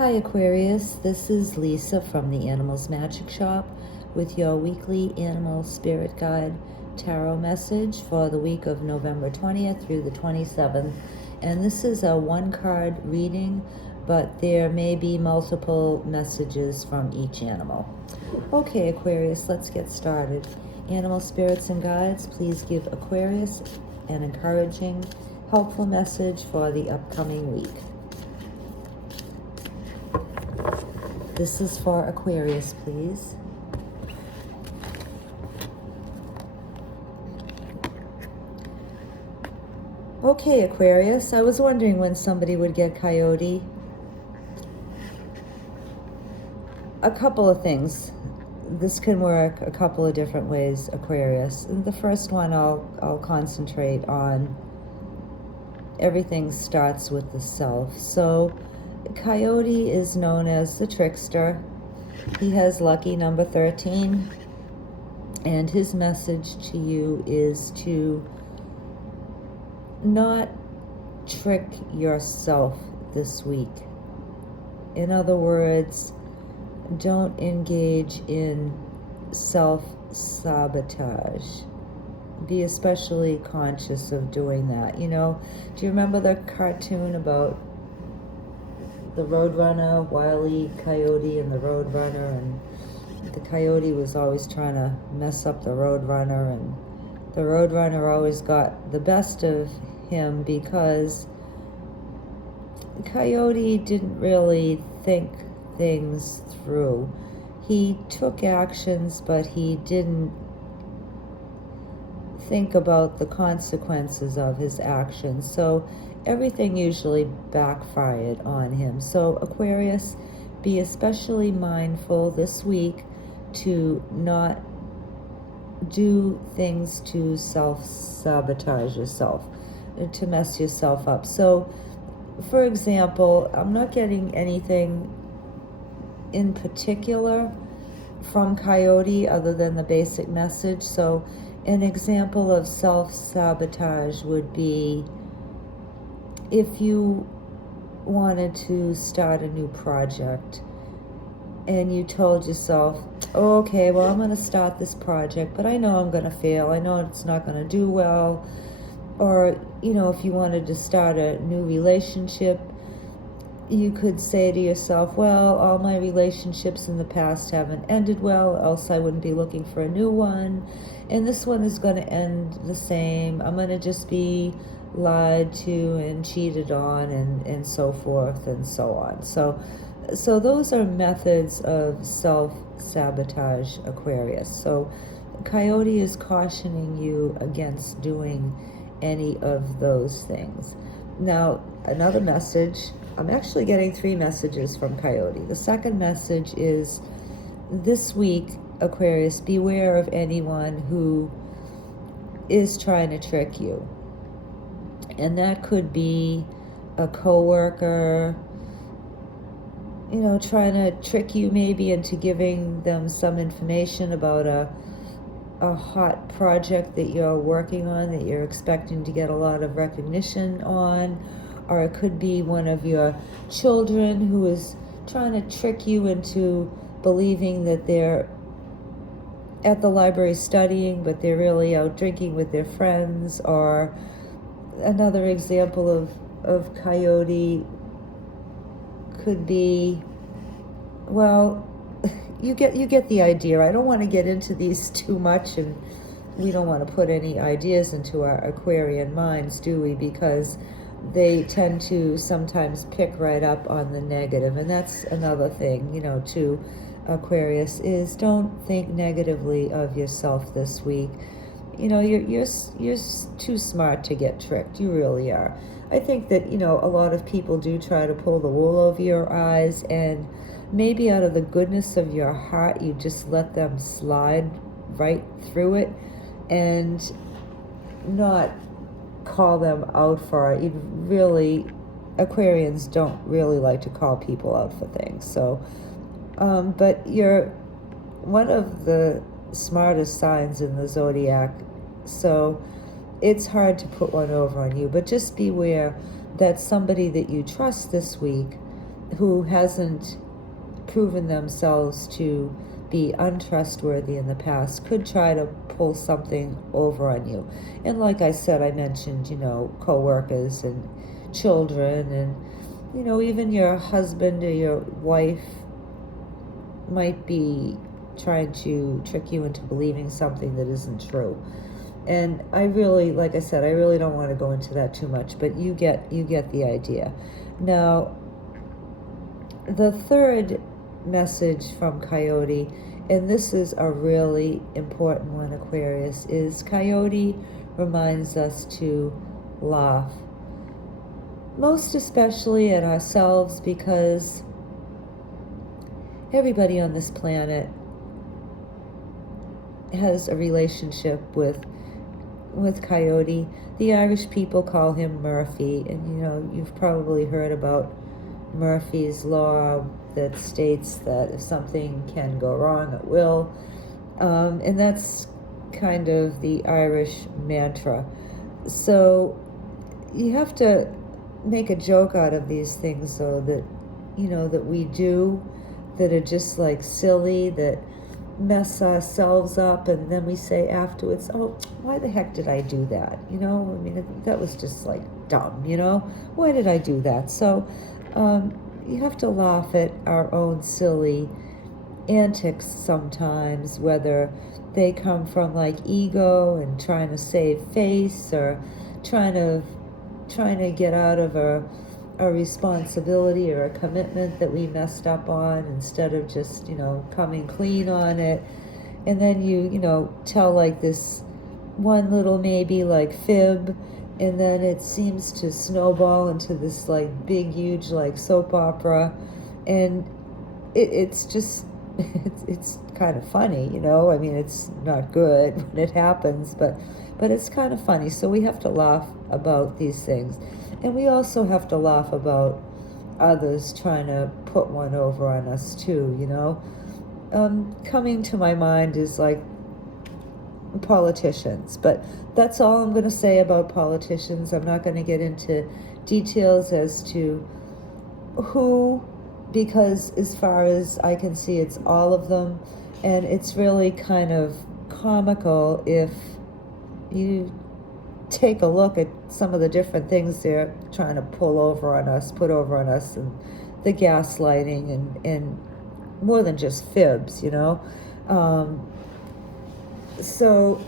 Hi Aquarius, this is Lisa from the Animals Magic Shop with your weekly Animal Spirit Guide Tarot message for the week of November 20th through the 27th. And this is a one-card reading, but there may be multiple messages from each animal. Okay Aquarius, let's get started. Animal spirits and guides, please give Aquarius an encouraging, helpful message for the upcoming week. This is for Aquarius, please. Okay, Aquarius, I was wondering when somebody would get Coyote. A couple of things. This can work a couple of different ways, Aquarius. And the first one I'll concentrate on. Everything starts with the self. So Coyote is known as the trickster. He has lucky number 13, and his message to you is to not trick yourself this week. In other words, don't engage in self-sabotage. Be especially conscious of doing that. You know, do you remember the cartoon about the Roadrunner, Wile E. Coyote and the Roadrunner, and the Coyote was always trying to mess up the Roadrunner, and the Roadrunner always got the best of him because Coyote didn't really think things through. He took actions, but he didn't think about the consequences of his actions. So everything usually backfired on him. So Aquarius, be especially mindful this week to not do things to self-sabotage yourself, to mess yourself up. So, for example, I'm not getting anything in particular from Coyote other than the basic message. So an example of self-sabotage would be if you wanted to start a new project and you told yourself, oh, okay, well, I'm going to start this project, but I know I'm going to fail. I know it's not going to do well. Or, you know, if you wanted to start a new relationship, you could say to yourself, well, all my relationships in the past haven't ended well, else I wouldn't be looking for a new one. And this one is going to end the same. I'm going to just be lied to and cheated on and so forth and so on. So those are methods of self-sabotage, Aquarius. So Coyote is cautioning you against doing any of those things. Now, another message, I'm actually getting 3 messages from Coyote. The second message is, this week, Aquarius, beware of anyone who is trying to trick you. And that could be a coworker, you know, trying to trick you maybe into giving them some information about a hot project that you're working on, that you're expecting to get a lot of recognition on. Or it could be one of your children who is trying to trick you into believing that they're at the library studying, but they're really out drinking with their friends. Or another example of Coyote could be, well, you get the idea. I don't want to get into these too much, and we don't want to put any ideas into our Aquarian minds, do we? Because they tend to sometimes pick right up on the negative. And that's another thing, you know, to Aquarius, is don't think negatively of yourself this week. You know, you're too smart to get tricked. You really are. I think that, you know, a lot of people do try to pull the wool over your eyes, and maybe out of the goodness of your heart, you just let them slide right through it and not call them out for it. Aquarians don't really like to call people out for things. So, but you're one of the smartest signs in the zodiac, so it's hard to put one over on you. But just beware that somebody that you trust this week who hasn't proven themselves to be untrustworthy in the past could try to pull something over on you. And like I said, I mentioned, coworkers and children, and, even your husband or your wife might be trying to trick you into believing something that isn't true. And I really, like I said, I really don't want to go into that too much, but you get the idea. Now, the third message from Coyote, and this is a really important one, Aquarius, is Coyote reminds us to laugh. Most especially at ourselves, because everybody on this planet has a relationship with Coyote. The Irish people call him Murphy, and you've probably heard about Murphy's Law that states that if something can go wrong, it will. And that's kind of the Irish mantra. So you have to make a joke out of these things, though, that that we do, that are just like silly, that mess ourselves up, and then we say afterwards, oh, why the heck did I do that? That was just like dumb, why did I do that? So you have to laugh at our own silly antics sometimes, whether they come from like ego and trying to save face, or trying to get out of a responsibility or a commitment that we messed up on, instead of just coming clean on it. And then you tell like this one little maybe like fib, and then it seems to snowball into this like big huge like soap opera, and it's just it's kind of funny, it's not good when it happens, but it's kind of funny. So we have to laugh about these things, and we also have to laugh about others trying to put one over on us too. Coming to my mind is like politicians, but that's all I'm going to say about politicians. I'm not going to get into details as to who, because as far as I can see, it's all of them, and it's really kind of comical if you take a look at some of the different things they're trying to put over on us, and the gaslighting, and more than just fibs, so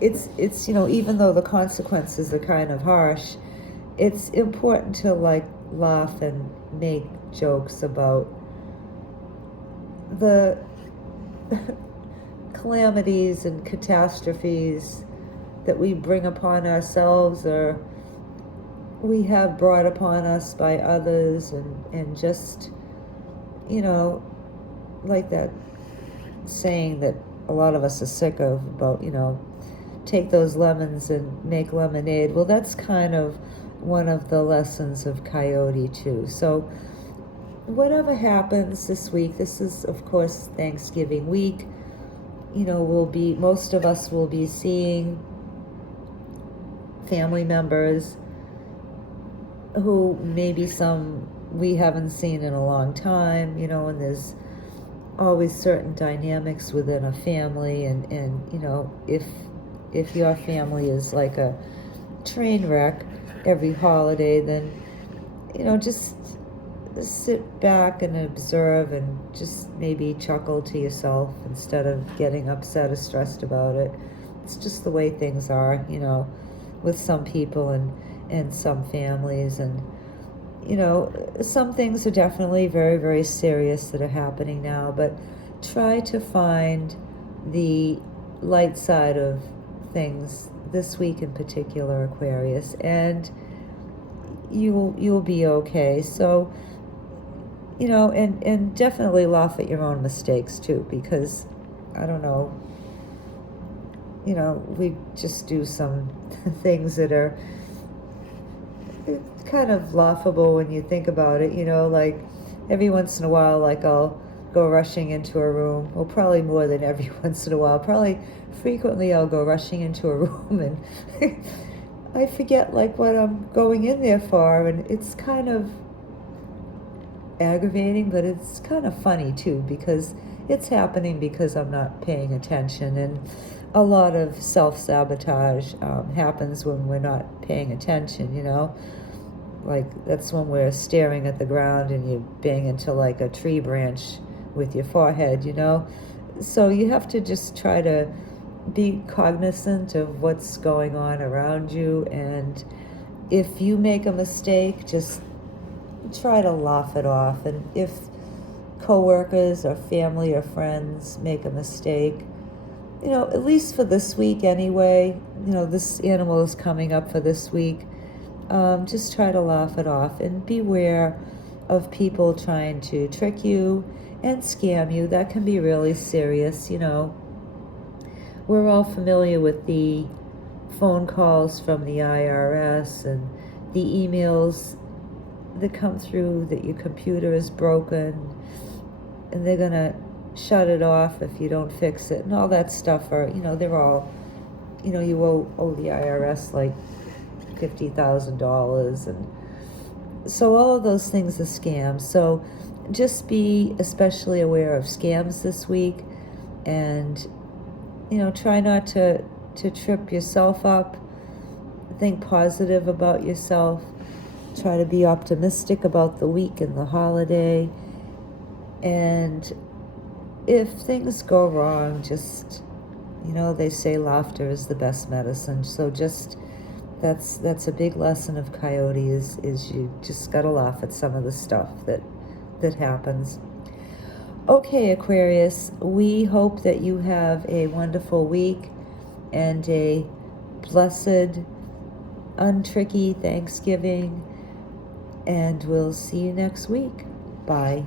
it's even though the consequences are kind of harsh, it's important to like laugh and make jokes about the calamities and catastrophes that we bring upon ourselves, or we have brought upon us by others, and just like that saying that a lot of us are sick of, about take those lemons and make lemonade. Well, that's kind of one of the lessons of Coyote too. So whatever happens this week, this is of course Thanksgiving week, most of us will be seeing family members who maybe some we haven't seen in a long time, and there's always certain dynamics within a family, and if your family is like a train wreck every holiday, then just sit back and observe, and just maybe chuckle to yourself instead of getting upset or stressed about it. It's just the way things are, with some people and some families, and some things are definitely very, very serious that are happening now, but try to find the light side of things this week in particular, Aquarius, and you'll be okay. So and definitely laugh at your own mistakes too, because I don't know, we just do some things that are kind of laughable when you think about it, like every once in a while, like I'll go rushing into a room, well, probably more than every once in a while, probably frequently I'll go rushing into a room, and I forget like what I'm going in there for, and it's kind of aggravating, but it's kind of funny too, because it's happening because I'm not paying attention. And a lot of self-sabotage happens when we're not paying attention, you know? Like, that's when we're staring at the ground and you bang into like a tree branch with your forehead, you know? So you have to just try to be cognizant of what's going on around you, and if you make a mistake, just try to laugh it off. And if coworkers or family or friends make a mistake, you know, at least for this week anyway, you know, this animal is coming up for this week, just try to laugh it off and beware of people trying to trick you and scam you. That can be really serious, you know. We're all familiar with the phone calls from the IRS and the emails that come through that your computer is broken and they're gonna shut it off if you don't fix it and all that stuff. Are, you know, they're all, you know, you owe the IRS like $50,000, and so all of those things are scams. So just be especially aware of scams this week, and you know, try not to trip yourself up. Think positive about yourself. Try to be optimistic about the week and the holiday. And if things go wrong, just, you know, they say laughter is the best medicine. So just, that's a big lesson of Coyote is you just gotta laugh at some of the stuff that happens. Okay, Aquarius, we hope that you have a wonderful week and a blessed, untricky Thanksgiving, and we'll see you next week. Bye.